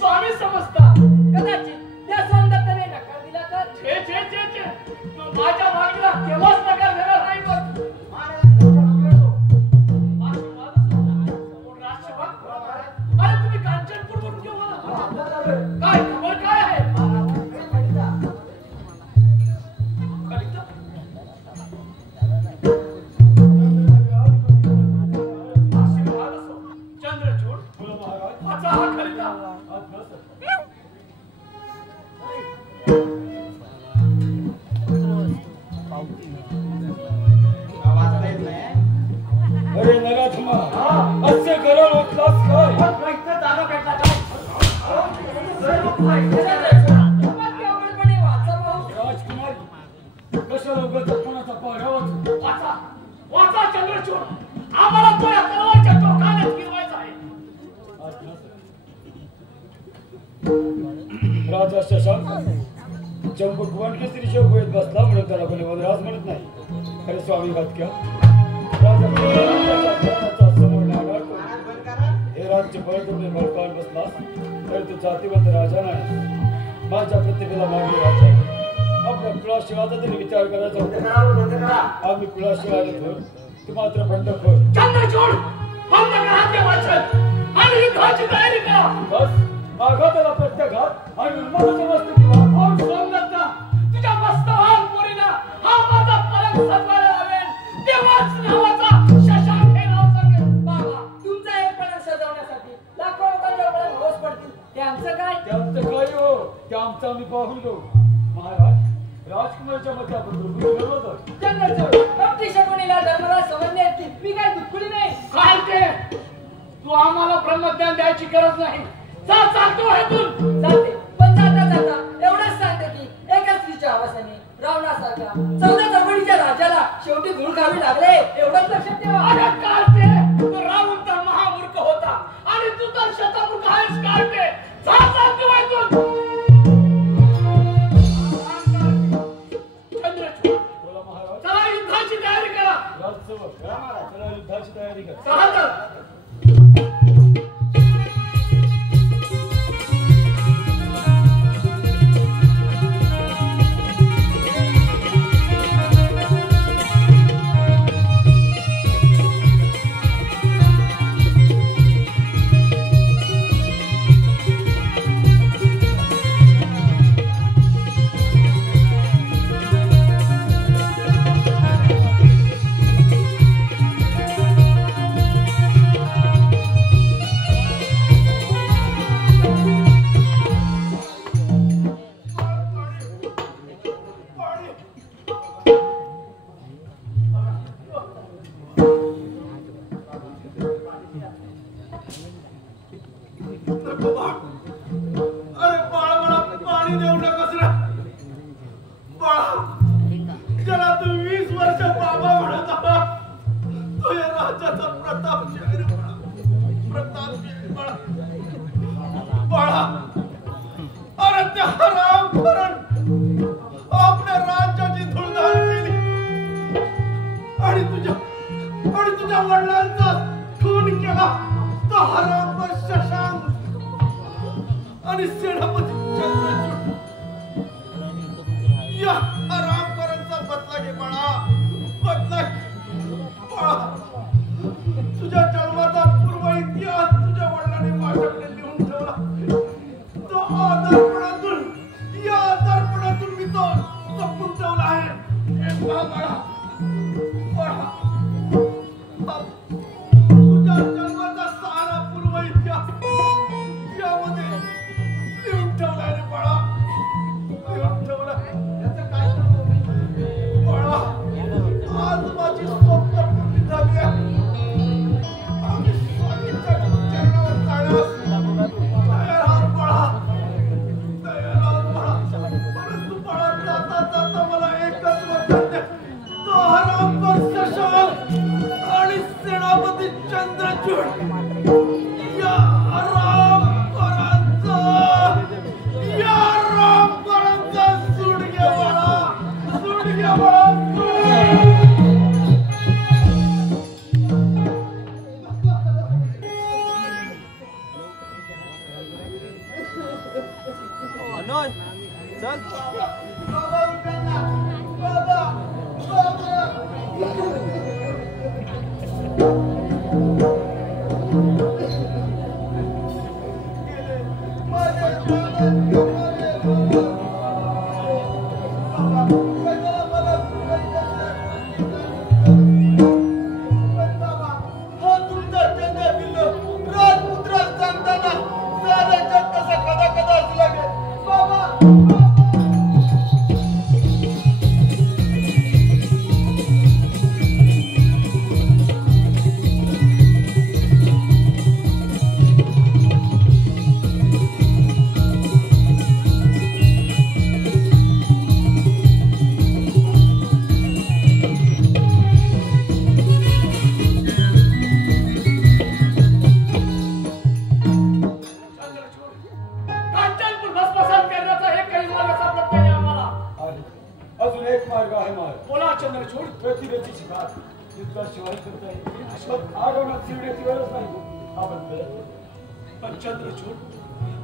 स्वामी समजता कदाचित त्या सौंदत्याने नकार दिला तर माझ्या मागणीला केव्हाच नकार देणार नाही पण अरे तुम्ही कांचनपूरवरून केव्हा काय खबर काय आहे अरे नराधमा असे करण ओतलास काय राजकुमारी कशाला उगाच कोणाचा पाडावा वाचा वाचा चंद्रचूड आम्हाला तो या तलवारच्या टोकानेच गिरवायचा आहे राजा शशांक चंपक वनकेसरी होत बसला म्हणून त्याला कोणी वनराज म्हणत नाही अरे स्वामी घातक्या राजा समोर नागाळतो हे राज्य बळ तुम्ही बळकावून बसलास तर तू जातीवंत राजा नाही माझ्या प्रतिभेला मागणी राजा आहे आपल्या कुळाशिवाचा तरी विचार करायचा होता आम्ही कुळाशिवाय येतो तू मात्र बंडखोर चंद्रचूड बंद करा ते वाचन आणि युद्धाची तयारी करा बस आघाताला प्रत्याघात आणि उन्मादाची वस्तू किंवा और सोमदत्ता तुझ्या मस्तवान पोरीला हा माझा परम सन्मान लावेल देवाच नावाचा शशांक हे नाव सांगेल बाबा तुमचा एक पण सजवण्यासाठी लाखो लोकांच्या डोळ्यात घोष पडतील त्यांचं काय हो ते आमचं आम्ही पाहून घेऊ महाराज राजकुमारच्या मते आपण ठरवतो चंद्रचूड भक्ती शकुनीला धर्मराज समजणे येतील मी काय दुखली नाही काय ते तू आम्हाला ब्रह्मज्ञान द्यायची गरज नाही जा चालतो हेतून जाते पण जाता जाता एवढंच सांगते की एकाच स्त्रीच्या आवासाने रावणासारखा 14 चौघडीच्या राजाला शेवटी गुण खावी लागले एवढंच लक्षात ठेवा अरे कार्टे तो रावण तर महामूर्ख होता आणि तू तर शतमूर्ख आहेस कार्टे जा चालतो हेतून चंद्रचूड बोला महाराज चला युद्धाची तयारी करा राजसेवक चला युद्धाची तयारी कर चला चल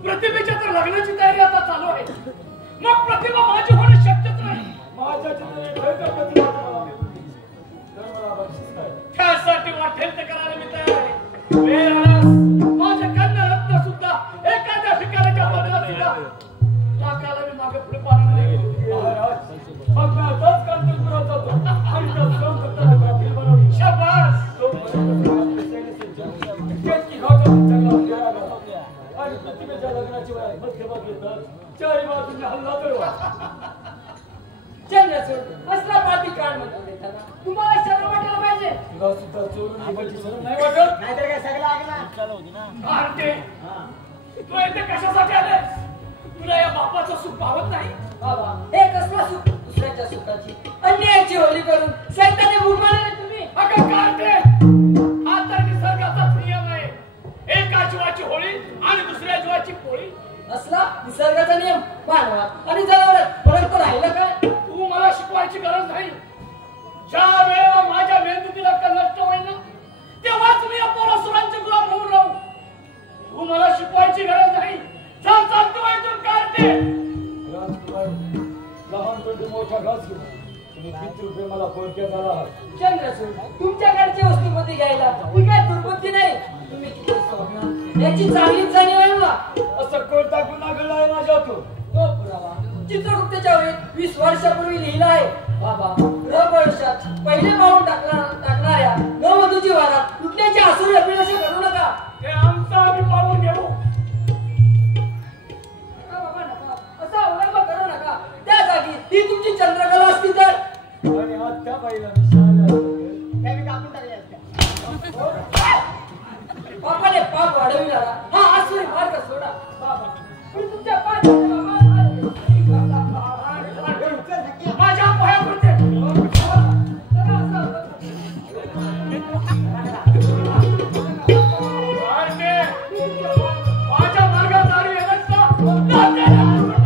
प्रतिभेच्या तर लग्नाची तयारी आता चालू आहे. मग प्रतिभा माझी होणं शक्यच नाही. त्यासाठी वाटेल ते करायला मी तयार आहे. वेळ आल्यास माझ्या कन्या रत्न सुद्धा एखाद्या ठिकाणाच्या बदलात सुद्धा टाकायला मी मागे पुढे पाहणार नाही. मग मी आताच कांतपुरात जातो आणि त्या संकटाला गाफील बनवली. शाबास. आणि प्रतिमेच्या लग्नाची वेळ मध्यभागी येतात. चारी बाजूने हल्ला करवा. चंद्रचूड असला पाठी काढ म्हणतो देताना तुम्हाला शरम वाटायला पाहिजे. तुला सुद्धा चोरून घेण्याची शरम नाही वाटत? नाहीतर काय सगळं लागला. आरते, तू इथे कशासाठी आले? तुला या बापाचं सुख पावत नाही? बाबा हे कसलं सुख दुसऱ्याच्या सुखाची अन्यायाची होळी करून सैताने मुरमाडले तुम्ही. अगं कार्टे, हा तर निसर्गाचाच नियम आहे. एका जीवाची होळी आणि दुसऱ्या जीवाची पोळी. असला निसर्गाचा नियम मानवात आणि जनावरात फरक तर राहिला काय? तू मला शिकवायची गरज नाही. ज्या वेळेला माझ्या मेंदूतील अक्कल नष्ट होईल ना, तेव्हाच मी या पोरासुरांचे गुलाम होऊन राहू. तू मला शिकवायची गरज नाही. चल चल तू इथून कार्टे. राजकुमार, लहान पेटी मोठा घास घेऊ. तुम्ही किती रुपये मला पोरक्यात आला आहात? चंद्रचूड तुमच्याकडची वस्तुपती घ्यायला ही काय दुर्बुद्धी नाही. तुम्ही किती सोडणार याची चांगलीच जाणीव आहे मला. असं कोणता गुन्हा घडला आहे माझ्या हातून? तो पुरावा चित्रगुप्तच्या वेळी 20 वर्षापूर्वी लिहिला आहे. बाबा वर्षात पहिले पाऊल टाकणाऱ्या नववधूची वारात लुटण्याची आसुरी अभिलाषा करू नका. हे आमचा आम्ही पाळून घेऊ. नका बाबा नका, असा अवलंब करू नका. त्या जागी ही तुमची चंद्रकला असती तर. आणि आज त्या बाईला मी शहाणा असतो. त्याने कापून टाकले असते. बापाने पाप वाढविणारा हा आसुरी मार्ग सोडा. बाबा मी तुमच्या पाय माझ्या पायापुरते. कार्टे, माझ्या मार्गात आली येणार का? माझ्या मार्गात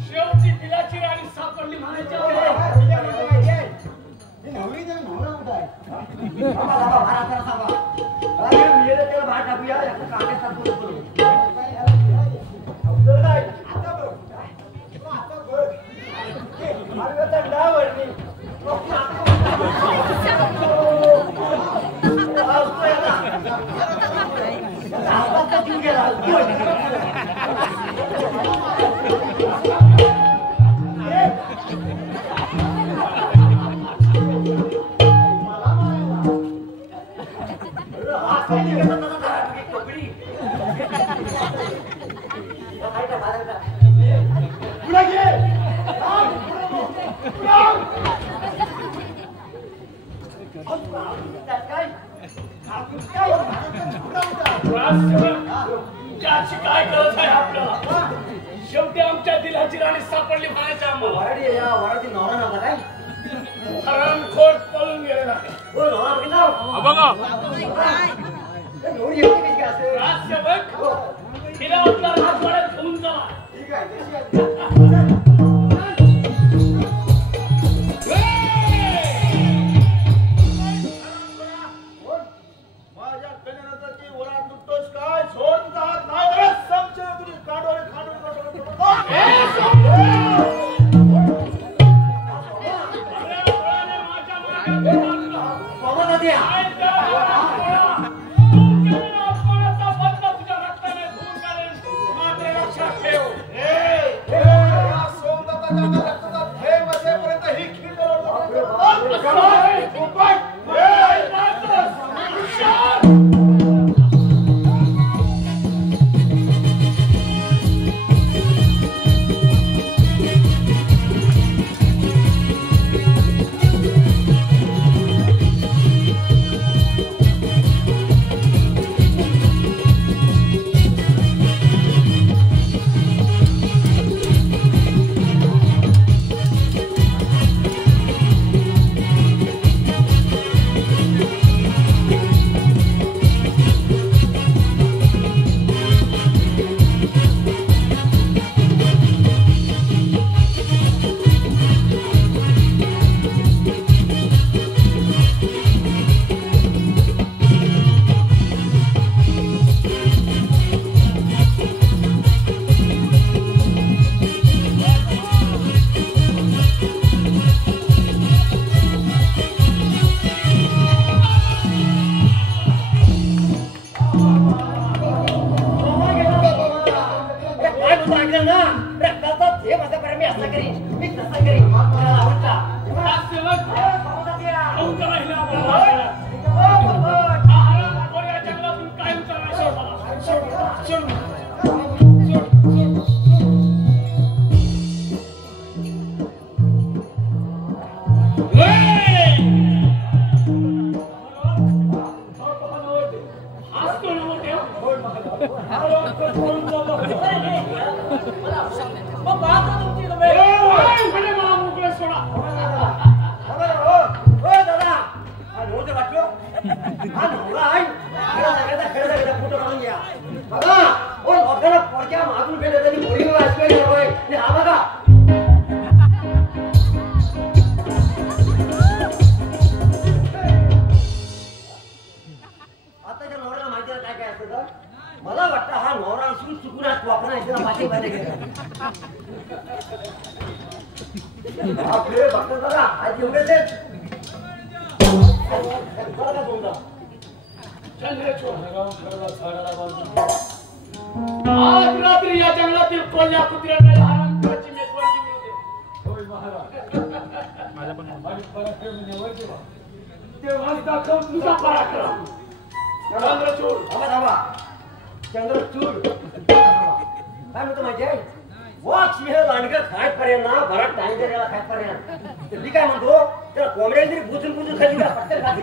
शेवटी दिलाची राणी सापडली म्हणायच्या त्याची काय गरज आहे आपल्याला शेवटी आमच्या दिलाची राणी सापडली म्हणायच्या आम्हाला हरणखोर पळून गेलेला तिला आपला राजवाड्यात घेऊन जा मला वाटतं हा नवरा असून चुकून वापरा मागे मध्ये आपले बघतो दादा आज एवढेच आज रात्री या जंगलातील कोल्ह्या कुत्र्यांना लहान मुलाची मेजवानी मिळू दे. होय महाराज माझ्या पण माझी पराक्रम निवड तेव्हा दाखव तुझा पराक्रम चंद्रचूड थांबा चंद्रचूड काय म्हणतो माहिती आहे वाघ सिंह लांडगं खायपर्यंत ना भरत टांगर याला खायपर्यंत मी काय म्हणतो त्याला कोंबड्या तरी बुजून बुजून खाली का पटकन खाली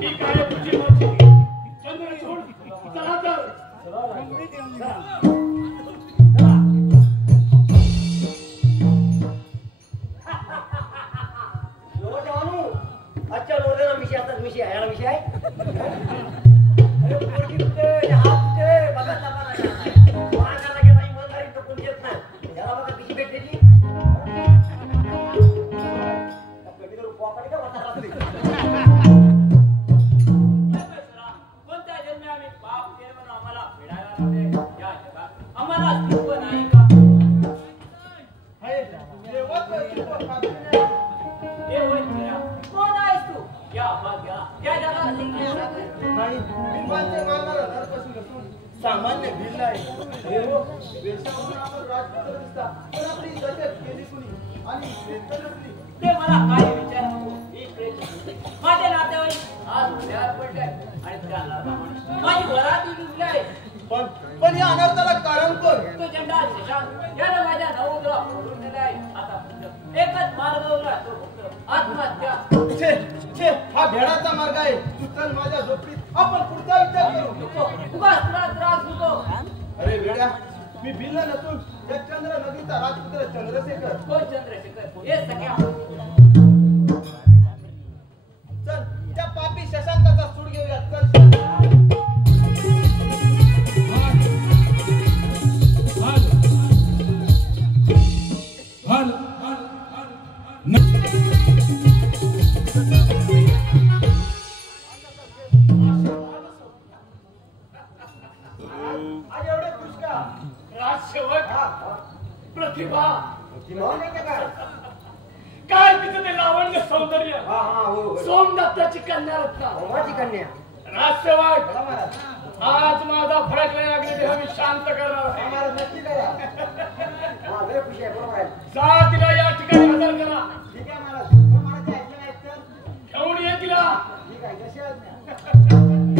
ठीक आहे तुझी मर्जी चंद्रचूड अच्छा रोडला विषय आता विषय आहे याला विषय आहे सामान्य भिल्ल आहे हे हो वेशावरून आपण राजपुत्र दिसता पण आपली इज्जत गेली कुणी आणि श्रेष्ठ नसली ते मला काय विचार नको माझे नातेवाईक आज उद्यावर पडले आणि त्याला माझी घरात डुबले आहे पण या अनर्थाला कारण कोण तो झेंडा शशांक यानं माझ्या नवोदरा फोडून दिला आहे आता एकच मार्ग उरला तो फक्त आत्महत्या छे छे हा भेडाचा मार्ग आहे तू चल माझ्या झोपडीत आपण पुढचा विचार करू उगाच तुला त्रास होतो अरे वेड्या मी भिल्ल नसून या चंद्र नदीचा राजपुत्र चंद्रशेखर कोण चंद्रशेखर हे सगळ्या चल त्या पापी शशांकाचा सूड घेऊया चल आज एवढे खुश का राजसेवक प्रतिभा म्हणजे काय काय तिचं ते लावण्य सौंदर्य हा हा हो सोमदत्ताची कन्या रत्ना माझी कन्या राजसेवक बोला महाराज आज माझा फडकलेला अग्निदेह मी शांत करणार आहे महाराज नक्की करा हा लय खुश आहे बरोबर आहे जा तिला या ठिकाणी हजर करा ठीक आहे महाराज पण मला ते ऐकलं नाही तर घेऊन ये तिला ठीक आहे कशी आज्ञा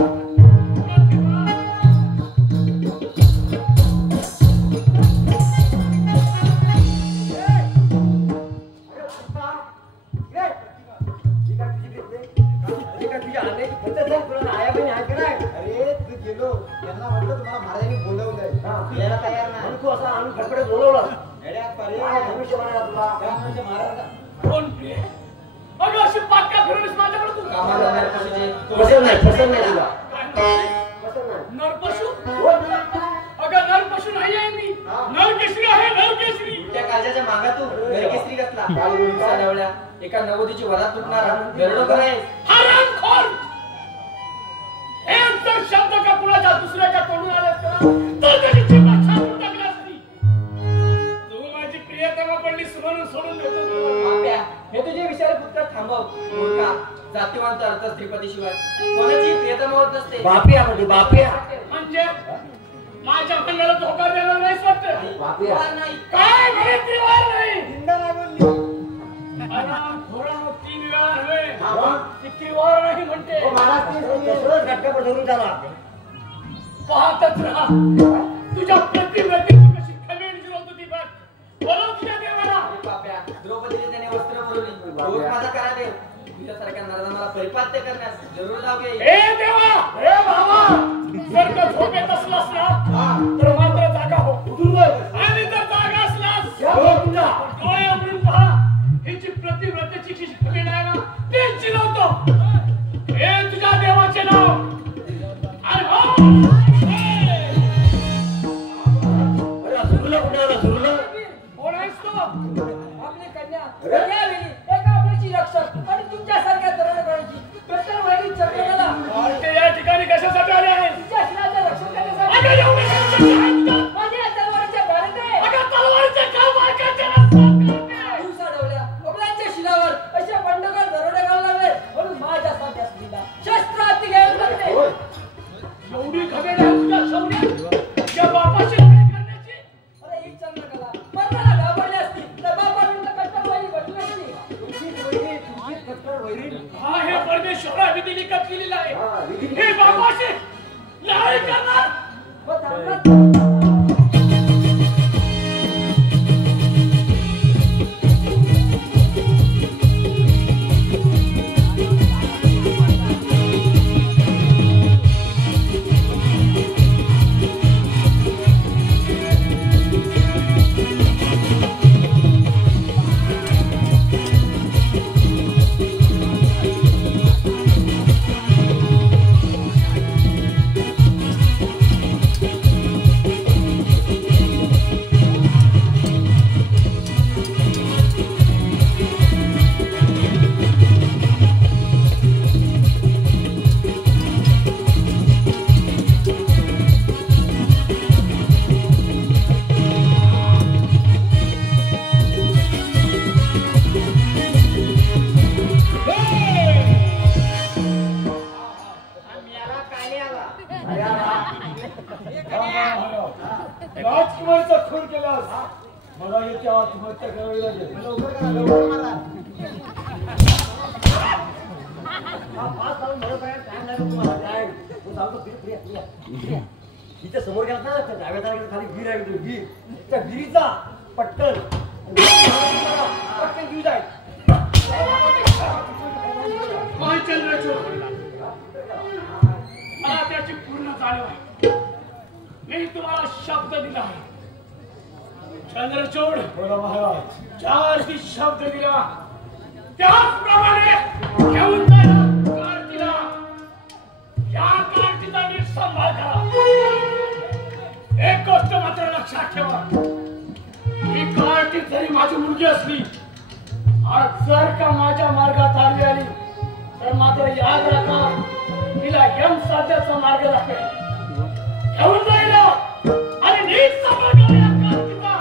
अरे तू गेलो त्यांना म्हटलं तुम्हाला महाराजांनी बोलवलंय यायला तयार नाही तू असा आणून खडपडे बोलवलं येड्यात पारे मनुष्य म्हणाला तुला त्या मनुष्य महाराज कोण प्रिय अगं अशी पाक्का फिरवलीस माझ्याकडे तू कामाला पसंत नाही पसंत नाही तुला पसंत नाही नरपशु हो ना. अगं नरपशु नाही आहे मी नरकेसरी आहे नरकेसरी त्या काळजाच्या मागा तू नरकेसरी कसला साडवल्या एका नवोदीची वरात तुटणारा गरुडोकर आहे हरामखोर एक जर शब्द का कुणाच्या दुसऱ्याच्या तोंडून आला असता तर त्याची जीभ छापून टाकली असती तू माझी प्रियतमा पडलीस म्हणून सोडून देतो तुला. बाप्या हे तुझे विचार पुत्र थांबव मूर्खा जातीवंत अर्थ श्रीपती शिवाय कोणाची प्रियतम होत नसते बापिया म्हणजे बापिया म्हणजे माझ्या म्हणण्याला धोका देणार नाहीच वाटतं बापिया नाही काय म्हणे त्रिवार नाही हिंदा नाही बोलली धोरण 3 वेळा नव्हे ती त्रिवार नाही म्हणते पाहतच राहा तुझ्या प्रतिमेची कशी खमेण जिरवत होती बघ बोलव तुझ्या देवाला बाप्या द्रौपदीने त्याने वस्त्र पुरवली भोग माझा करा देव तुझ्यासारख्या नराला मला परिपात्य करण्यास जरूर जाऊ घे ए देवा ए बाबा जर का झोपेत असलास ना तर मात्र जागा हो आणि जर जागा असलास डोळे उघडून पहा ही जी प्रतिव्रतेची जी खमेण आहे ना ते जिरवतो हे तुझ्या देवाचे नाव आणि हो कोण आहेस तू आपली कन्या यावेळी एका आपल्याची रक्षक आणि तुमच्यासारख्या तरुणाची कट्टर वाईट चक्राला ते या ठिकाणी कशासाठी आले आहेत तिच्या शिलाचं रक्षण करण्यासाठी अगं एवढे कशासाठी आहेत तुझ्या? माझ्या तलवारीच्या बाळात आहे अगं तलवारीचे काम वाकायचे नसतात. दिवसा डवल्या कपड्यांच्या शिलावर अशा बंडकर दरोडे घालू लागले म्हणून माझ्या साथी असलेला शस्त्र हाती घ्यायला लागले एवढी खमेण आहे तुझ्या शौर्यात त्या बापाची लढाई करण्याची अरे ही चंद्रकला मरणाला घाबरली असती तर बापाने कट्टर वाईट बसली असती हा हे परमेश्वराने दिली कथलेला आहे हे बापाशी लढाई करणार मग थांबला राजकुमारचा खून केलास मला याची आत्महत्या करावी लागेल. लवकर करा, लवकर मारा. इथे समोर गेला ना त्या डाव्या ताराकडे खाली विहीर आहे विहीर त्या विहिरीचा पटकन घेऊ जाईल. मला त्याची पूर्ण जाणीव आहे. मी तुम्हाला शब्द दिला आहे चंद्रचूड. बोला महाराज. चार ती शब्द दिला त्याचप्रमाणे घेऊन जायला कार्तिला. या कार्तिचा नीट सांभाळ करा. एक गोष्ट मात्र लक्षात ठेवा ही कार्ती जरी माझी मुलगी असली आज जर का माझ्या मार्गात आली आली तर मात्र याद राखा तिला यम साध्याचा मार्ग दाखवेल. घेऊन जायला आणि नीट सांभाळ करा या कार्तिचा.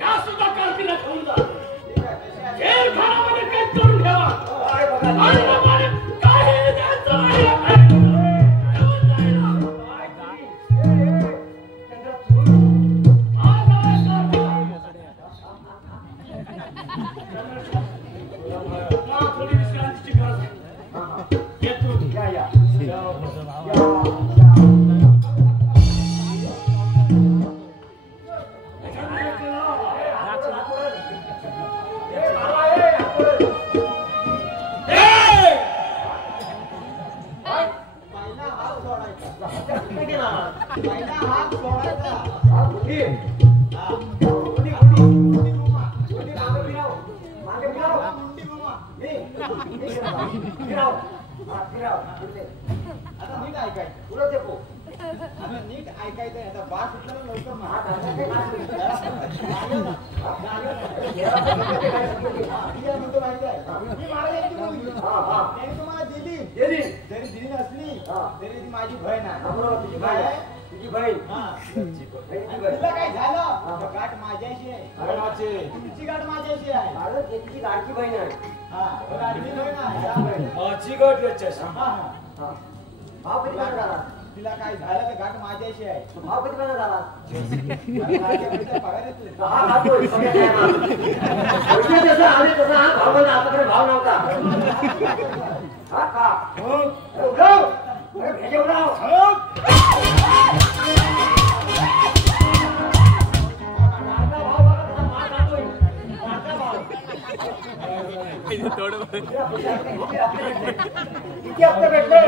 या सुद्धा कार्तिला घेऊन जा. जेल खानामध्ये कैद करून ठेवा. काही द्यायचं नाही. घेऊन जायला. थोडी विश्रांतीची गरज आहे. येतो. आता नीट ऐकाय तुला देखो आता नीट ऐकायचंय. आता बाळ सुटलं ना लवकर मार. म्हणतो माहिती आहे मी महाराजांची मुलगी त्यांनी तुम्हाला दिली. जरी दिली नसली तरी ती माझी बहीण आहे. तुझी बहीण आहे. तुझी बहीण तुला काय झालं तर गाठ माझ्याशी आहे. तुमची गाठ माझ्याशी आहे. त्याची लाडकी बहीण आहे. हा लाडकी बहीण आहे. माझी गाठ याच्याशी. भाव कधी बंद झाला. तिला काय झालं तर गाठ माझ्याशी आहे. भाव कधी बंद झाला. पगार येतो. हा खातोय जसं आले तसा हा भाव बंद. आपल्याकडे भाव नव्हता. हा का उठाव. भेजे उठाव. किती हप्ते भेटले.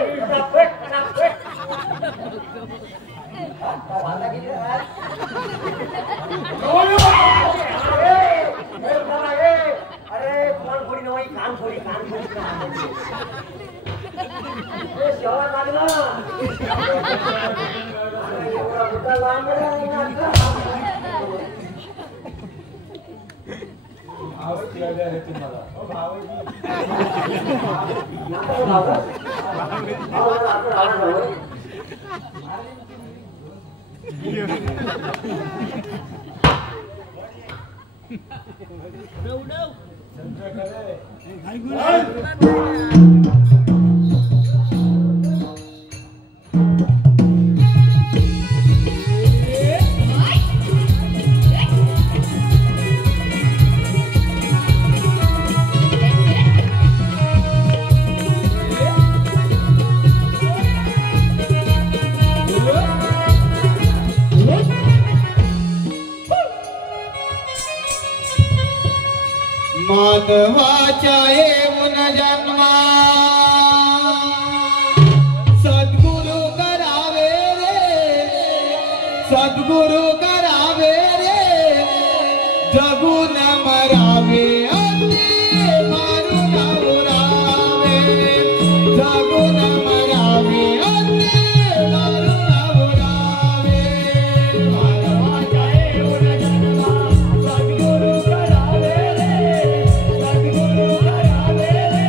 अरे कोण फोडी नव्हती कान फोडी कान फोडी शेवा लागला. एवढा मोठा लांब आज केले आहे तुम्हाला. माधवाच्या येऊन जन्मा सद्गुरु करावे रे. सद्गुरु करावे रे. जगून मरावे अति मारून उरावे रे. जगून मरावे अति मारून उरावे. माधवाच्या येऊन जन्मा सद्गुरु करावे रे. सद्गुरु करावे रे.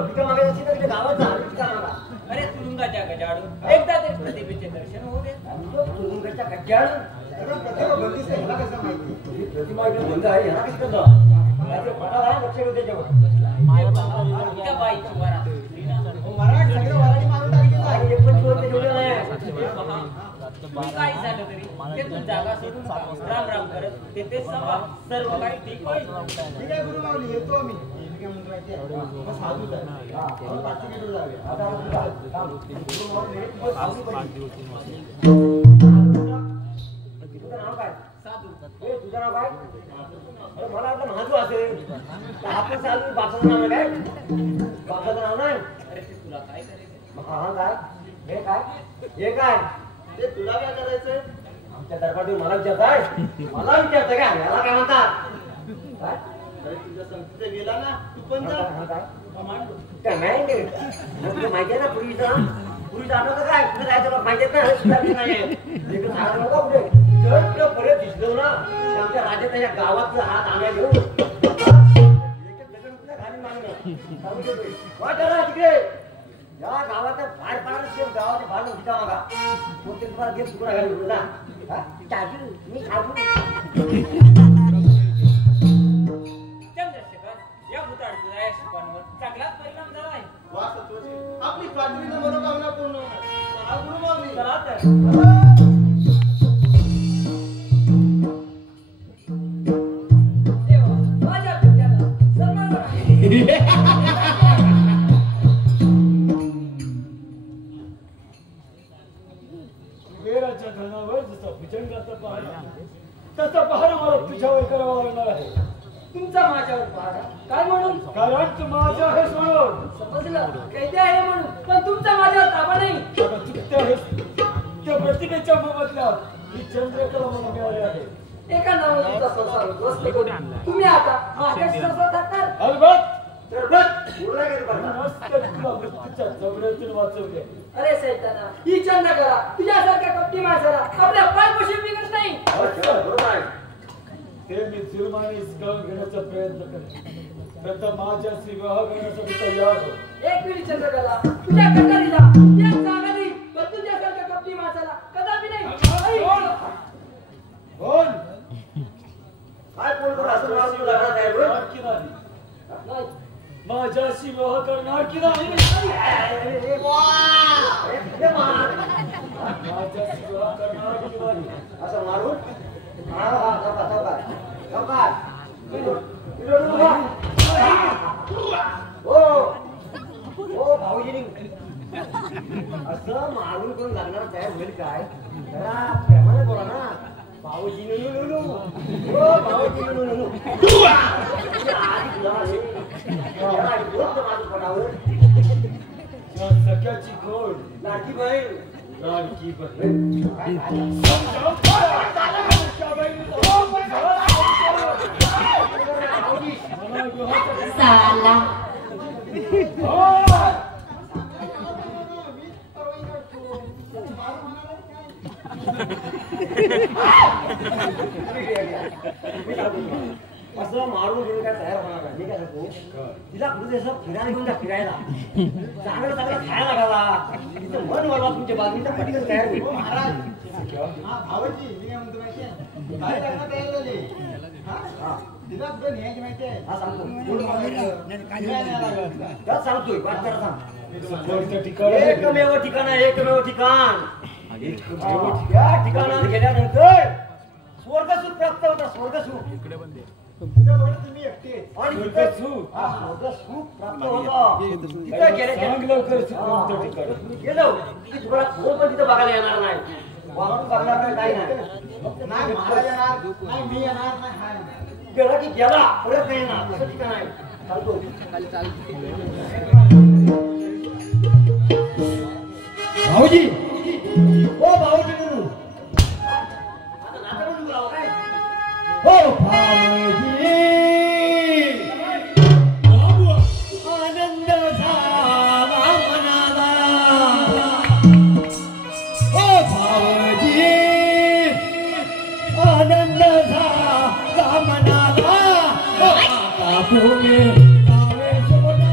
पिका मागायचं असेल तर गावात जा पिका मागा. अरे तुरुंगाच्या गजाडून एकदा ते प्रतिभेचे दर्शन होऊ दे. तुरुंगाच्या कट्ट्याळून प्रतिभा बंदिस्त आहे, ह्याला कसं माहिती? प्रतिमा इकडे बंद आहे ह्याला कसं करतो पटाला लक्ष ठेव त्याच्यावर. त्या बाईची वरात. मराठी सगळं वराठी मारून टाकली आणि एक पण दिवस ठेवलेला नाही. पण काही झालं तरी ते तू जागा सोडून राम राम करत तेथे सभा सर्व काही ठीक होईल. ठीक आहे गुरु माऊली, येतो आम्ही. काय म्हणतो माहिती आहे? मग साधूच आहे. आपण पाचशे किलो जाऊया. आता आपण काम. तुझं नाव काय? साधू ए, तुझं नाव काय? अरे मला वाटलं महाजू असेल. तर आपण साधू बापाचं नाव आहे काय? बापाचं नाव नाही. अरे ते तुला काय करायचं? मग हा काय? हे काय? हे काय? ते तुला काय करायचंय? आमच्या दरबारात मला विचारताय? मला विचारताय का? याला काय म्हणतात? काय? अरे तुझ्या संस्थेत गेला ना, तू पण जा. हा काय? कमांडो. कमांड. तुला माहिती आहे ना पूर्वीचं? पूर्वीचं आठवतं काय? कुठे जायचं तुला माहिती आहे ना? शिकायचं नाहीये. इकडे सांगा नका कुठे. जर तुला परत दिसलो ना, तर आमच्या राज्यात या गावात हात आम्हाला घेऊन एक दगड तुला खाली मागणं. सांगू देतोय. वाटायला तिकडे. या गावाच्या बाहेर पाडा गावाच्या बाहेर उठा मागा. मग ते तुम्हाला घेत तुकडा घालून बोलू ना. चाजू मी चाजू. चंद्रशेखर या भूताळच्या या शिकवणीवर चांगलाच परिणाम झाला आहे. वा सत्वशी, आपली खात्रीनं मनोकामना पूर्ण होणार. चला गुरु माऊली. चला तर. देवा, माझ्या पित्याला सन्मान करा. कुबेराच्या धनावर जसा भुजंगाचा पहारा तसा पहारा मला तुझ्यावर करावा लागणार आहे. तुमचा माझ्यावर पहारा काय म्हणून? कारण तू माझा आहेस म्हणून. समजलं कैद्य आहे म्हणून, पण तुमचा माझ्यावर ताबा नाही. आता चुकते आहेस. त्या प्रतिभेच्या मोबदल्यात ही चंद्रकला मला मिळाली आहे. एका नावाने तुमचा संसार उद्ध्वस्त करून तुम्ही आता माझ्याशी संसार टाकणार. अलबत तर बघ पूर्ण केलं बघा. मस्त तुला मृत्यूच्या जबड्यातून वाचवले. अरे सैताना, ही चंद करा तुझ्यासारख्या कपटी माणसाला आपल्या पायपोशी बिघडत नाही. बरोबर आहे. ते मी जुर्माने हिसकावून घेण्याचा प्रयत्न करेन. प्रथम माझ्याशी विवाह करण्यासाठी तयार हो. एक मिनिट चंद्रकला, तुझ्या कटारीला एक जागा नाही, पण तुझ्यासारख्या कपटी माणसाला कदापि नाही. बोल. काय बोलतो असं नाव तुला लग्नात आहे बरं? करणार की नाही? नाही. माझ्याशी विवाह करणार की नाही? हे मार. माझ्याशी विवाह करणार की नाही? असं मारून हा हा चौका चौका हो हो भाऊजीनी असं मारून कोण लागणार तयार होईल काय? जरा प्रेमाने बोला ना. भाऊजी नुनू हो भाऊजी नुनू माझं पोटावर त्या सख्याची गोड लाडकी बहीण लाडकी बहीण. साला असं मारून घेऊन काय तयार होणार नाही. मी काय सांगतो, तिला कुठे असं फिरायला घेऊन जा फिरायला. चांगलं चांगलं खायला घाला. तिचं मन वळवा तुमच्या बाजूला पटकन तयार होईल. महाराज, हा भावजी, मी काय म्हणतो माहिती आहे? काय लग्न तयार झाली? हा? तिला कुठे न्यायची माहिती आहे? हा सांगतो. गुरु माऊलीकडं. फिरायला न्यायला लागलं. त्यात सांगतोय वाट करा सांग. कोणतं ठिकाण आहे? एकमेव ठिकाण आहे, एकमेव ठिकाण. या ठिकाणात गेल्यानंतर स्वर्गसुख प्राप्त होता. स्वर्गसुख तिथं बरं तुम्ही एकटे आहेत. आणि स्वर्गसुख? हा, स्वर्गसुख प्राप्त होतं. तिथं गेल्याच्या सांग लवकर कोणतं ठिकाण? गेलो की तुम्हाला कोण पण तिथं बघायला येणार नाही. वापरून बघणार नाही, काही नाही. नाही महाराज येणार, नाही मी येणार, नाही हा येणार. गेला की गेला, परत नाही येणार. असं ठिकाण आहे. सांगतो. भाऊजी हो भाऊजी म्हणून आता नातं म्हणून बोलावं काय? हो भाऊजी आनंद झाला मनाला. हो भाऊजी आनंद झाला मनाला. आता तुम्ही गावे सोडा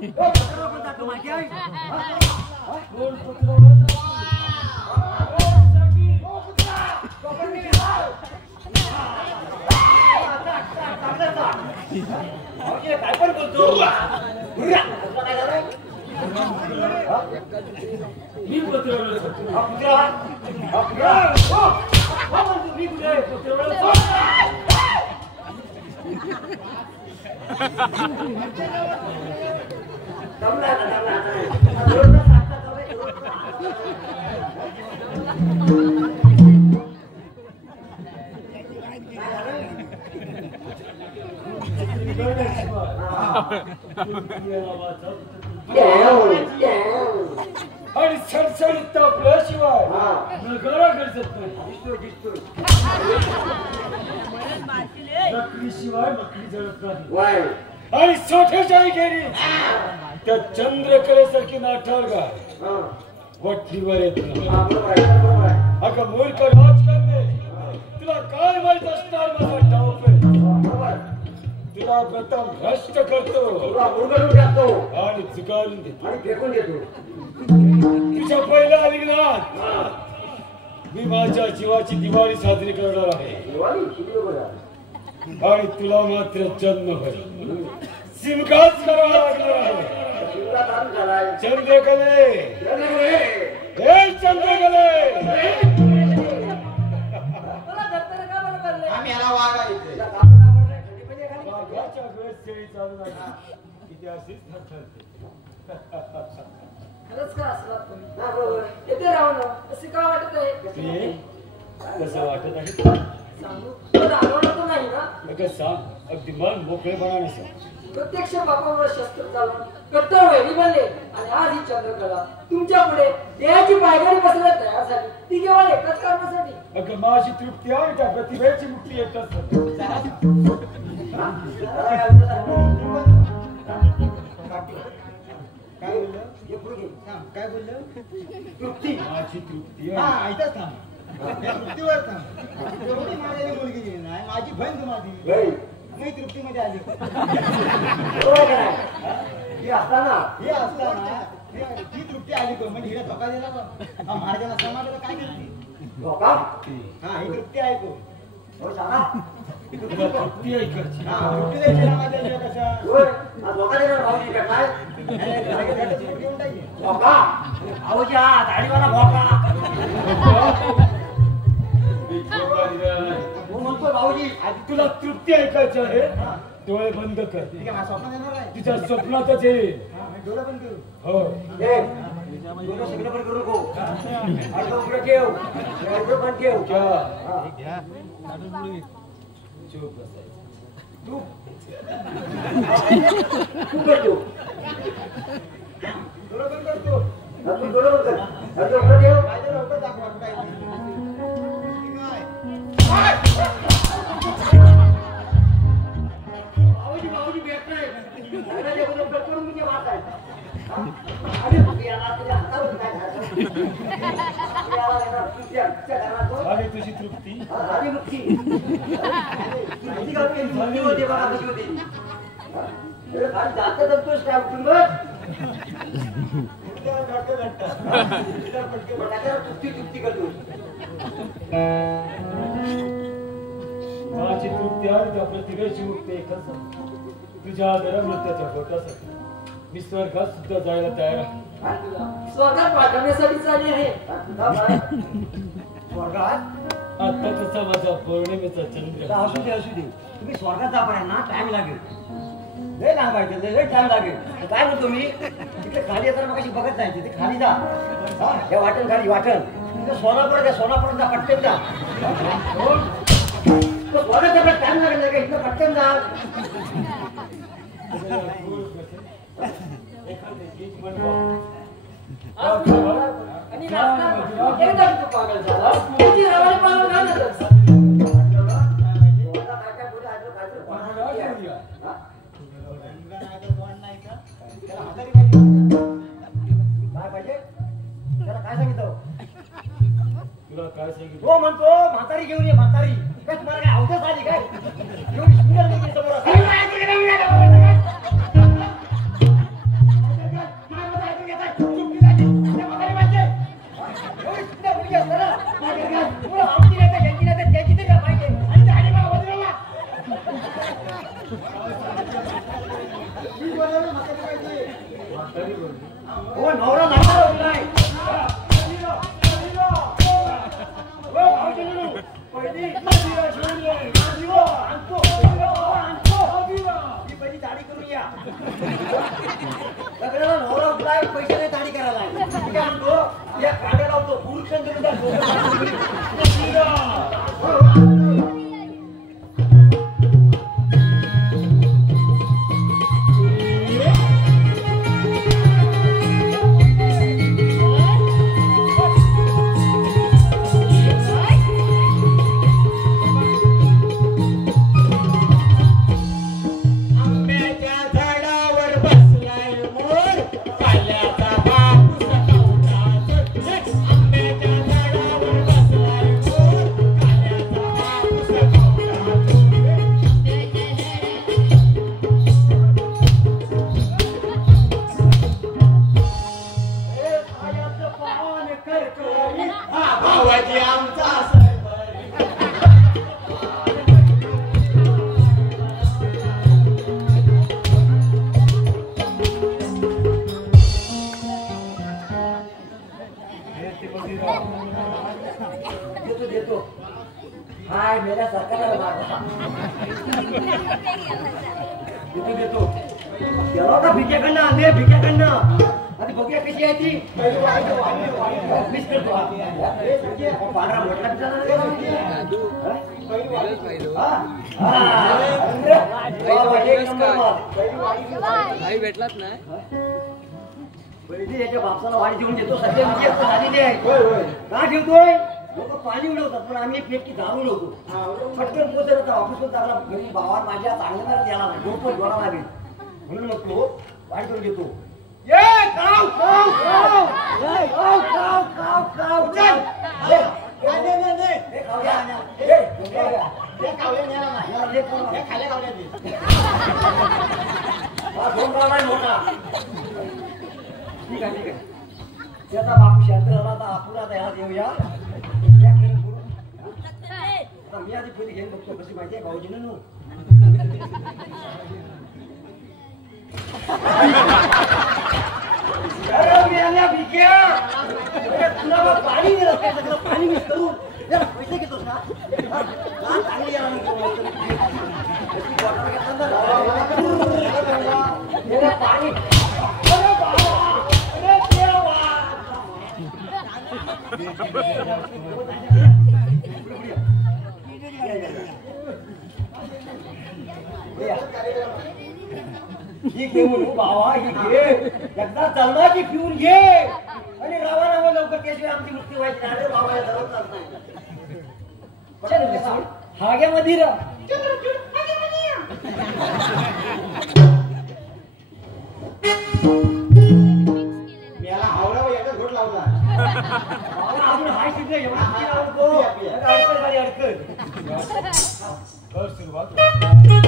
पत्रावर पण जातो माहिती आहे कोण पत्रावर काय पण बोलतो मी पत्रावर जातो. मी कुठे पत्रावर आणि सडसडीत तापल्याशिवाय नगारा गरजत नाही. नकलीशिवाय नकली जळत नाही. आणि सोठ्याच्याही गेली त्या चंद्रकलेसारखी नाठाळगार वठणीवर येत नाही. अगं मूर्ख राजकारणे, तुला काय माहित असणार माझा डावपेच. तुला प्रथम भ्रष्ट करतो आणि चुकारून देतो. तुझ्या पहिल्या लिंगणात मी माझ्या जीवाची दिवाळी साजरी करणार आहे आणि तुला मात्र जन्म होईल. सिमकाच करावा लागणार आहे. चंद्रकले, हे चंद्रकले, आम्ही ह्याला वागायचे वाघाच्या वेळेस शेळी चालू नाही. किती अशीच ठरते. खरंच का असला तुम्ही येते राहून असे का वाटत आहे? कसं वाटत आहे सांगू तो रागवणार तर नाही ना? अगं सांग, अगदी मन मोकळेपणाने सांग. प्रत्यक्ष बापावर शस्त्र चालून कट्टर वेळी बनले आणि आज ही चंद्रकला तुमच्या पुढे देहाची पायघडी बसण्याला तयार झाली. ती केवळ एकच कारणासाठी. अगं माझी तृप्ती आहे त्या प्रतिभेची मुक्ती एकच. काय बोललं काय बोललं तृप्ती माझी तृप्ती हा आहे. इथंच थांब त्या तृप्तीवर थांब. एवढी माझ्या मुलगी नाही माझी बहीण तुम्हाला मी तृप्तीमध्ये आली हे असताना हे असताना ही तृप्ती आली कोण म्हणजे हिला धोका दिला पण महाराजांना समाजाला काय करते धोका हा ही तृप्ती आहे कोण हो सांगा. तुला तृप्ती ऐकायची. हा तृप्ती द्यायची ना माझ्या कशा होय, हा धोका देणार भाऊजी का काय? घेऊन टाकी धोका भाऊजी हा दाढीवाला भोका. मी धोका दिलेला नाही. हो म्हणतो भाऊजी. आधी तुला तृप्ती ऐकायची आहे. डोळे बंद कर. ठीक आहे माझं स्वप्न देणार आहे तुझ्या स्वप्नातच येईल. हा मी डोळं पण करू हो ए, डोकं सगळं पण करू नको. अर्धं उघडं ठेव, अर्धं पण ठेव. क्या? हा. चूप बसायचं. तू तू करतो. डोळं पण करतो हा, तू डोळं बंद कर. अर्धं उघडं ठेव. काय लवकर दाखवा काय भाऊजी भाऊजी भेट नाही. लग्नाच्या अगोदर डॉक्टर म्हणजे वाचाय. अरे याला तुझ्या हातावर काय झालं? याला घरात तुझ्या घरात तो. झाली तुझी तृप्ती. हा, झाली मुक्ती. माहिती का तुझी मुक्ती होती बघा कशी होती. हा? अरे खाली जातं जमतोस काय उठून बघ. तृप्ती करतो. माझी तृप्ती आहे त्या प्रतिभेची मुक्ती एकच. तुझ्या आदरामृत्याच्या पोटासाठी मी स्वर्गात सुद्धा जायला तयार आहे. स्वर्गात पाठवण्यासाठी चालली आहे. स्वर्गात आता कसा माझा पौर्णिमेचा चंद्र. असू दे तुम्ही स्वर्गात जापर्यंत ना टाइम लागेल. लय लांब आहे ते, लय टाइम लागेल. काय म्हणतो मी तिथे खाली येताना मग बघत नाही तिथे खाली जा. हा या वाटण खाली वाटण तिथे सोनापर्यंत जा पटकन जा. स्वर्गात आपला टाइम लागेल नाही का इथं पटकन जा. एखादे गीत म्हणवा. आणि नाचणार एकदा तू पागल झाला तुझी रवानी पागल नाही झालं. काय पाहिजे त्याला काय सांगितलं? तुला काय सांगितलं? हो म्हणतो म्हातारी घेऊन ये म्हातारी. काय तुम्हाला काय अवधच आली काय? एवढी सुंदर मुलगी समोर हो नवरा लागणार नाही दाढी करून या लग्नाला नवरा उठलाय पैसे नाही दाढी करायला काय म्हणतो या काढ्या लावतो देतो हाय मेरा सरकारला देतो गेलो का भिक्याकडनं आले भिक्याकडनं आता बघूया कशी आहे ती मिस करतो पांढरा मोठा भेटलाच नाही पहिली याच्या बापसाला वाढ देऊन देतो सध्या झालेली आहे का ठेवतोय लोक पाणी उडवतात पण आम्ही फेकी दारू उडवतो पटकन पोहोचत ऑफिसवर चांगला घरी भावा माझ्या चांगल्या द्यायला नाही डोकं जोडा लागेल म्हणून मग तो वाढ देऊन देतो मोठा ठीक आहे ठीक आहे त्याचा बापू शांत झाला आता आपण आता ह्याला देऊया मी आधी पहिली घेऊन बघतो कशी माहिती आहे भाऊजीनं तुला पाणी सगळं पाणी मिस करून जरा पैसे घेतोस ना चांगली पाणी ही घेऊन बाबा ही घे एकदा चालणार की पिऊन घे आणि रावा रावा लवकर त्याशिवाय आमची मुक्ती व्हायची नाही बाबा जवळ चालत नाही हाग्यामध्ये रा याला आवडावं एकच घोट लावला अजून हाय शिकले एवढा अडकत कर सुरुवात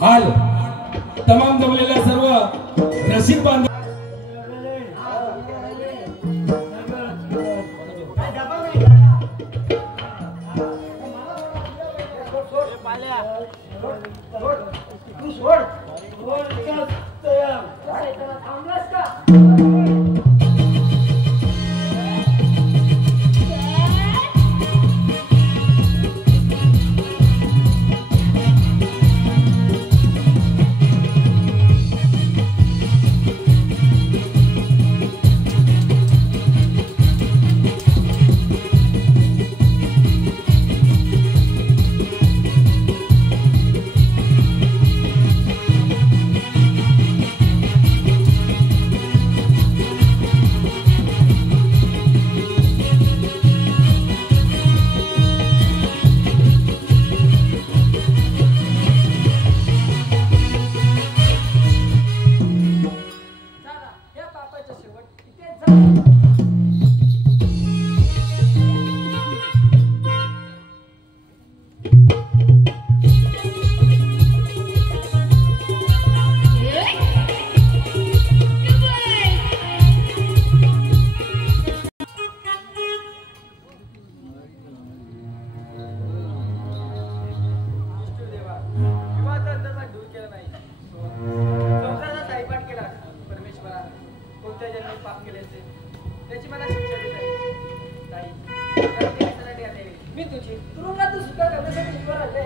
हाल तमाम जमलेल्या सर्व रसिक बांधव थांबलास का? मी तुझी तुरुंगात सुद्धा करण्यासाठी उभं राहिले.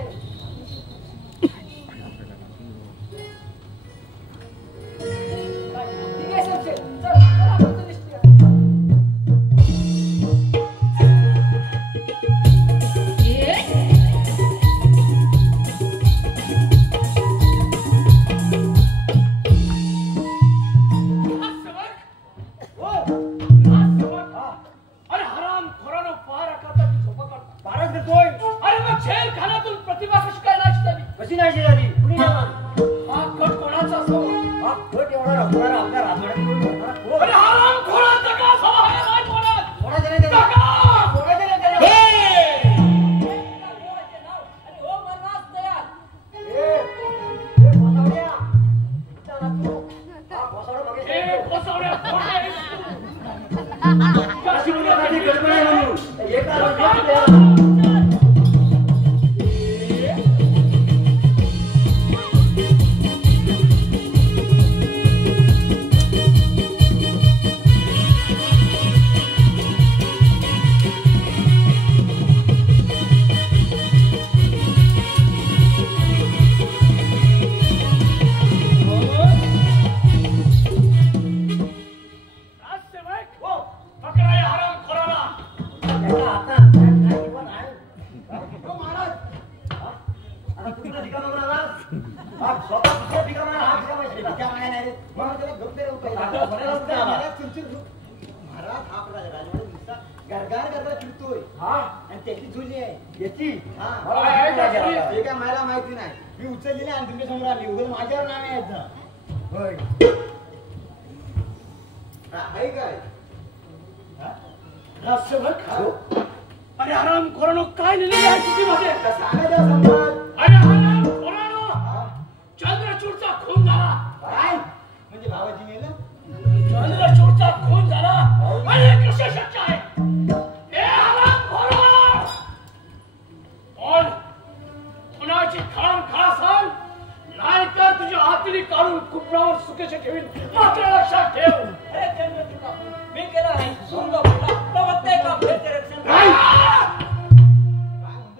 ठीक आहे समजेल. चल चल आपण तर दिसतोय. मला माहिती नाही. मी उचलली नाही आणि तुमच्या समोर आली. उगाच माझ्यावर नाव यायचं. होय आहे काय? अरे हराम खोरानो काय लिहिलेलं आहे चिठ्ठीमध्ये? सांगायचं संवाद. अरे हराम खोरानो चंद्रचूडचा खून झाला. काय म्हणजे भावाजी मेलं? चंद्रचूडचा खून झाला. अरे कसे शक्य आहे? हे हराम खोरानो बोल कुणाची खाण खा सांग नाहीतर तुझ्या हातीने काढून कुपरावर सुकेचे ठेवीन. मात्र लक्षात ठेव. अरे चंद्रचूडा मी केला नाही. सुंग बोला बघते का भेटते रक्षण.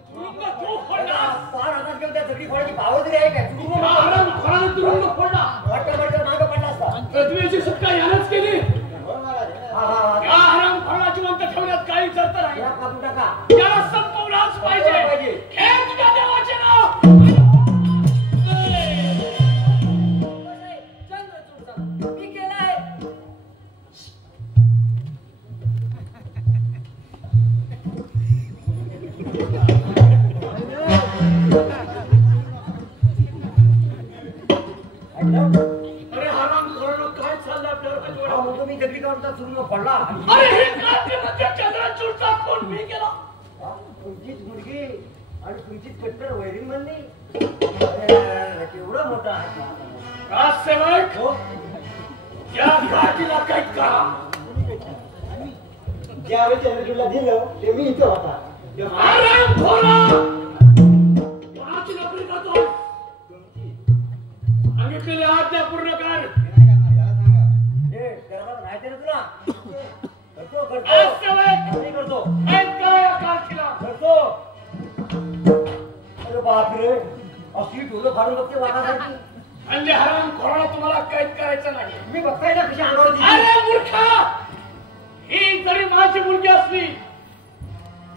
तुरुंग तू फोडलास. 5,000 घेऊन त्या सगळी फळाची भाव तरी आहे काय? हा हराम खोरानो तुरुंग फोडला. वाटतं मागं पडला असता. पृथ्वीची सुटका यानंच केली. हो महाराज. हा या हराम खोराची मंत्र ठेवण्यात काही अर्थ नाही. या कापून टाका. त्याला संपवलाच पाहिजे. हे तुझ्या देवाचे नाव. चंद्रचूडा मी केला आहे. म्हणतो मी दगडी काढता चुरून पडला. अरे हे कार्तीमध्ये चंद्रचूडचा खून मी केला. तुमचीच मुलगी आणि तुमचीच कट्टर वैरीण म्हणली. केवढं मोठा राजसेवक या घाटीला काही करा. ज्यावेळी चंद्रचूडला दिलं ते मी इथं होता. कोणाची नोकरी करतो? सांगितलेली आज्ञा पूर्ण कर. राहायचं ना तुला. करतो करतो राजसेवक करतो कैद करा या कार्तीला. करतो. अरे बापरे अशी डोळं फाडून बघते वाघासारखी. म्हणजे हराम खोराला तुम्हाला कैद करायचं नाही. मी बघताय ना कशी अंगावर दिसते. अरे मूर्खा, ही जरी माझी मुलगी असली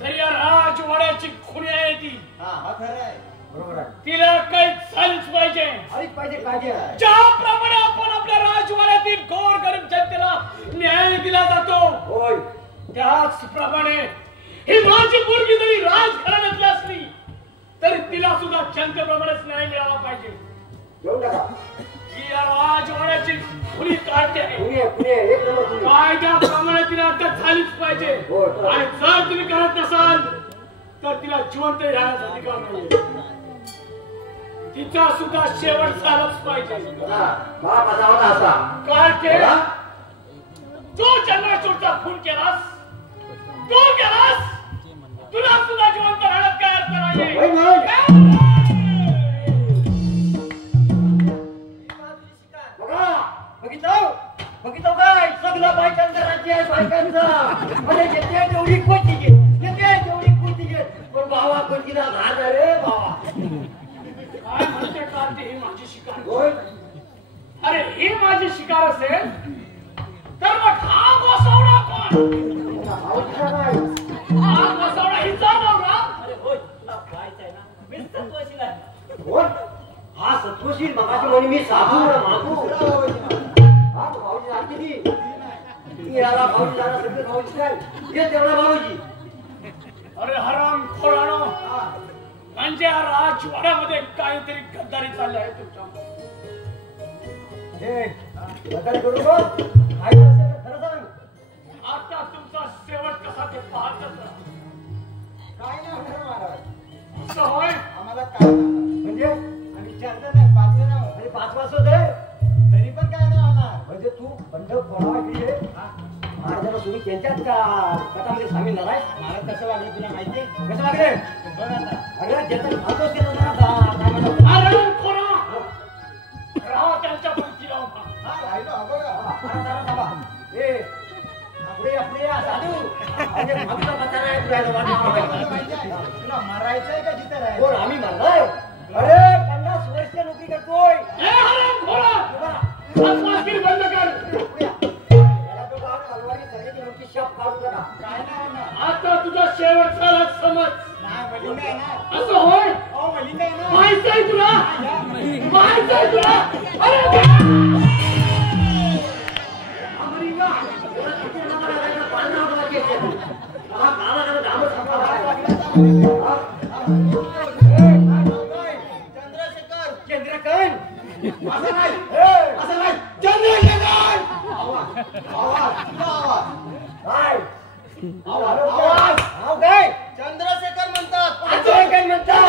तरी या राजवाड्याची खुनी आहे ती. हा खरं आहे. बरोबर आहे. तिला कैद झालीच पाहिजे. आलीच पाहिजे कायदे आहे. ज्याप्रमाणे आपण आपल्या राजवाड्यातील गोरगरीब जनतेला न्याय दिला जातो होय त्याचप्रमाणे ही माझी मुलगी जरी राजघराण्यातली असली तरी तिला सुद्धा जनतेप्रमाणेच न्याय मिळाला पाहिजे. घेऊन टाका. ही या राजवाड्याची खुनी काढते आहे. पुणे एक नंबर पुणे. कायद्याप्रमाणे तिला अटक झालीच पाहिजे. हो, तर. आणि जर तुम्ही करत नसाल तर तिला जिवंत राहण्याचा अधिकार नाही. तिचा सुद्धा शेवट झालाच पाहिजे. बाप असा होता असा. काय केला? तू चंद्रचूडचा खून केलास, तू केलास, तुला सुद्धा जिवंत राहण्यात काय अर्थ होय नाही. मग. बघा बघितलं काय सगळं बायकांचं राज्य आहे बायकांचं. अरे येते तेवढी कोणती घे, येते तेवढी कोणती घे. पण भावा कोणतीला घात रे भावा. काय म्हणते कार्ती, ही माझी शिकार. होय अरे ही माझी शिकार असेल तर मग हा गोसावडा कोण? भाऊजीचा नाही. हा गोसावडा हिचा नवरा? अरे होय, तुला कळायचं आहे ना, मीच सत्वशील आहे. कोण? हा सत्वशील मगाशी म्हणे मी साधू मागू. हा तो भाऊजी आणखी ती. ती याला भाऊजी जाणार सगळे भाऊजी काय ये तेवढा भाऊजी. अरे हराम खोरानो, म्हणजे या राजवाड्यामध्ये काहीतरी गद्दारी चालली आहे तुमच्या. हे बदल करू नको. काय करायचं ते खरं सांग. आता तुमचा शेवट कसा ते पाहतच राहा. काय नाही होणार महाराज. असं होय? आम्हाला काय नाही. म्हणजे आम्ही 4 जण आहे, 5 जण आहोत. आणि 5 वाजता होते तरी पण काय नाही होणार. म्हणजे तू बंड बोलावा इकडे ये. महाराजांना तुम्ही त्यांच्यात का गटामध्ये सामील झालाय. महाराज कसं वागलं तुला माहिती आहे? कसं लागले? बघ आता. अरे ज्याचं खातोच ते जरा काय म्हणतात. हराम खोरा, राहा त्यांच्या पंथी राहू नका. हा राहिलो हा बघा. जरा थांबा. ए पुढे या, पुढे या साधू. म्हणजे आमचा पत्ता नाही पुरायला तुला वाटत. माहिती आहे? तुला मारायचंय का जिथं राहायचं? कोण आम्ही मारलाय? अरे 50 वर्ष नोकरी करतोय. ए हराम खोरा, बदमाशगिरी बंद कर. याला तो बाप तलवारी सगळ्याची नोकरी शाप काढून टाका. काय नाही होणार. आता तुझा शेवट झाला समज. नाही मलिंगा आहे ना. असं होय? अहो मलिंगा आहे ना. माहित आहे तुला, माहित आहे तुला. अरे अमरिंगा तुला किती नंबर आला पाळणा होता केस. हा काला काला डांबर थांबा. चंद्रशेखर. चंद्रकांत असं नाही. असं नाही. चंद्रकांत आवाज तुला आवाज. काय आवाज. नाव काय? चंद्रशेखर म्हणतात. चंद्रकांत म्हणतात.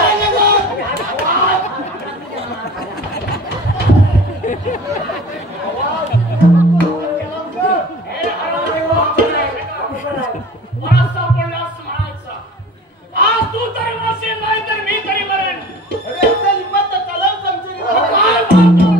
मला सापडल्यास म्हणायचा, आज तू तरी मरशील, नाही तर मी तरी मरेन. अरे आपल्या लिंबात तर तलाव समजून काय बोलतोस?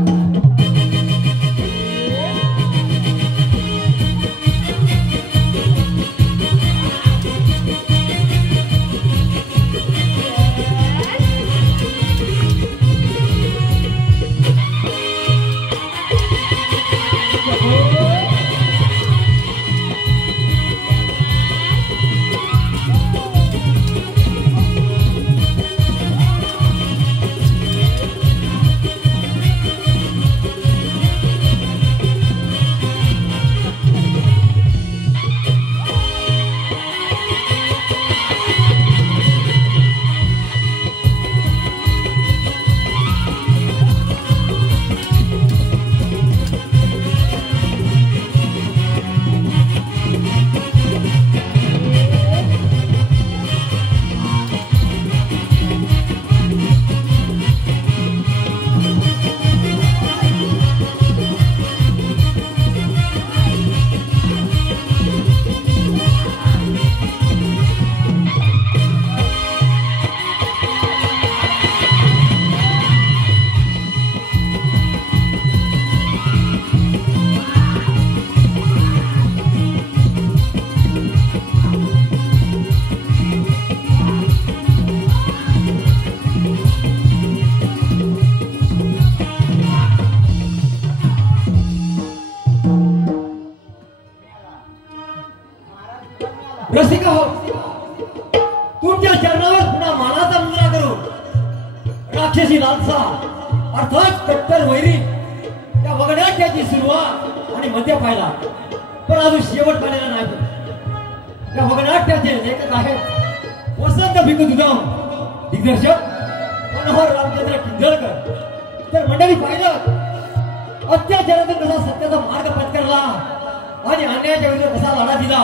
रसिका हो, तुमच्या चरणावर पुन्हा मानाचा मुजरा करू राक्षसी लालसा अर्थात कट्टर वैरी त्या वगण्याची सुरुवात आणि मध्य पाहिला, पण अजून शेवट पाहिलेला नाही. त्या वगनाट्याचे लेखक आहेत वसंत भिकू दुधाम, दिग्दर्शक मनोहर रामचंद्र किंजळकर. तर मंडळी पाहिलं अत्याचारातून कसा सत्याचा मार्ग पत्करला आणि अन्यायाच्या विरुद्ध कसा लढा दिला.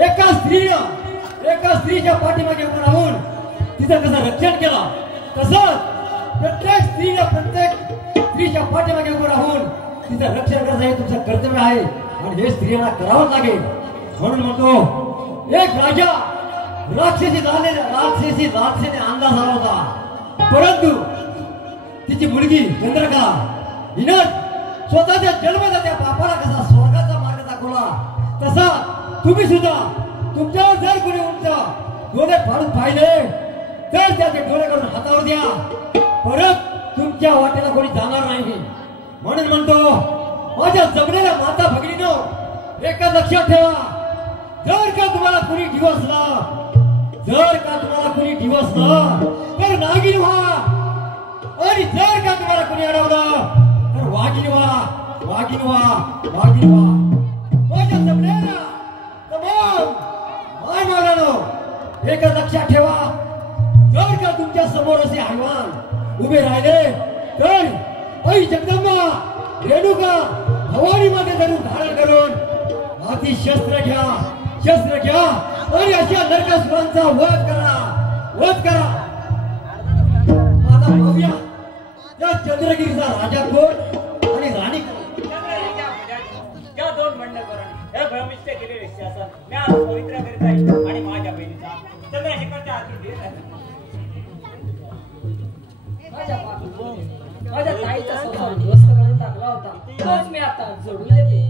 एका स्त्रीच्या पाठीमागे उभं राहून तिचं कसं रक्षण केलं, तसंच प्रत्येक स्त्रीच्या पाठीमागे उभं राहून तिचं रक्षण करणं हे तुमचं कर्तव्य आहे आणि हे स्त्रियांना करावंच लागेल. म्हणून म्हणतो एक राजा राक्षसी लालसेने अंदाज आला होता, परंतु तिची मुलगी चंद्रकला हिनं स्वतःच्या जन्मदात्या बापाला कसा स्वर्गाचा मार्ग दाखवला, तसा तुम्ही सुद्धा तुमच्यावर जर कोणी उंच डोळे फाडून पाहिले तर त्याचे डोळे काढून हातावर द्या, परत तुमच्या वाटेला कोणी जाणार नाही. म्हणून म्हणतो माझ्या जमलेल्या माता भगिनीनो, एका लक्षात ठेवा, जर का तुम्हाला कोणी डिवसलं तर नागिन व्हा, आणि जर का तुम्हाला कोणी अडवलं तर वाघीण व्हा. माझ्या जमलेल्या तमाम माय मागानो एका लक्षात ठेवा, जर का तुमच्या समोर असे हैवान उभे राहिले तर आई जगदंबा रेणुका भवानी मध्ये जरूर धारण करून हाती शस्त्र घ्या आणि अशा नरकासुरांचा वध करा. आता पाहूया या चंद्रगिरीचा राजा कोण आणि राणी कोण. त्या दोन मंडकरण हे भ्रमिष्ट केलेले शासन मी आज पवित्र करीत आहे आणि माझ्या बहिणीचा चंद्रशेखरच्या हाती देत आहे. माझ्या ताईचा स्वभाव ध्वस्त करून टाकला होता, तोच मी आता जोडून देते.